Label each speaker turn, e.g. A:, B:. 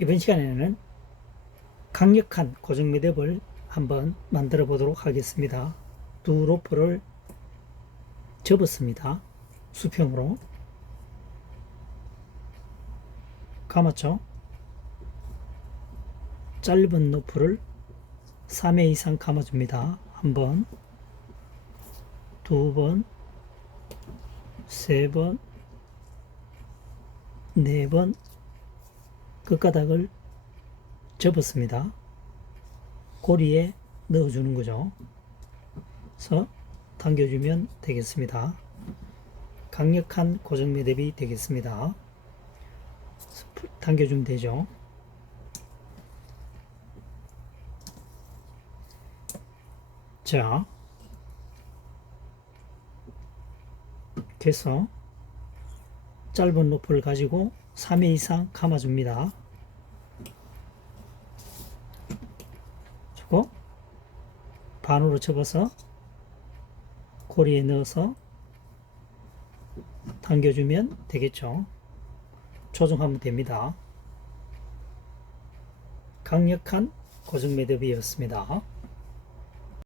A: 이번 시간에는 강력한 고정 매듭을 한번 만들어 보도록 하겠습니다. 두 로프를 접었습니다. 수평으로 감았죠. 짧은 로프를 3회 이상 감아줍니다. 한 번, 두 번, 세 번, 네 번, 끝가닥을 접었습니다. 고리에 넣어주는 거죠. 그래서 당겨주면 되겠습니다. 강력한 고정 매듭이 되겠습니다. 당겨주면 되죠. 자, 이렇게 해서 짧은 로프를 가지고 3회 이상 감아줍니다. 주고 반으로 접어서 고리에 넣어서 당겨주면 되겠죠. 조정하면 됩니다. 강력한 고정 매듭이었습니다.